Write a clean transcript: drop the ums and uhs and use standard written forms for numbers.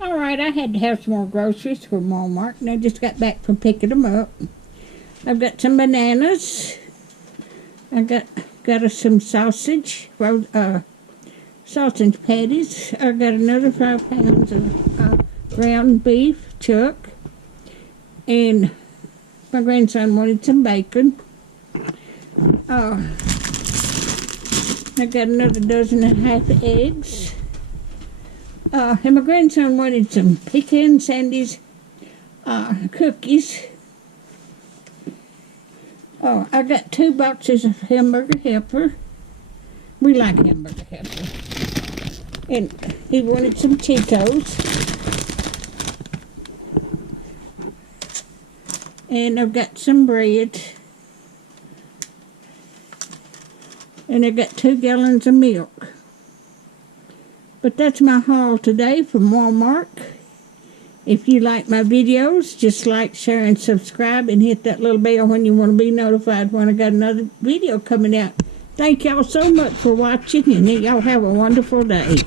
Alright, I had to have some more groceries from Walmart, and I just got back from picking them up. I've got some bananas. I got us some sausage, sausage patties. I got another 5 pounds of ground beef chuck. And my grandson wanted some bacon. I got another 12.5 of eggs. And my grandson wanted some pecan sandies, cookies. I got 2 boxes of hamburger helper. We like hamburger helper. And he wanted some Cheetos. And I've got some bread. And I got 2 gallons of milk. But that's my haul today from Walmart. If you like my videos, just like, share, and subscribe, and hit that little bell when you want to be notified when I got another video coming out. Thank y'all so much for watching, and y'all have a wonderful day.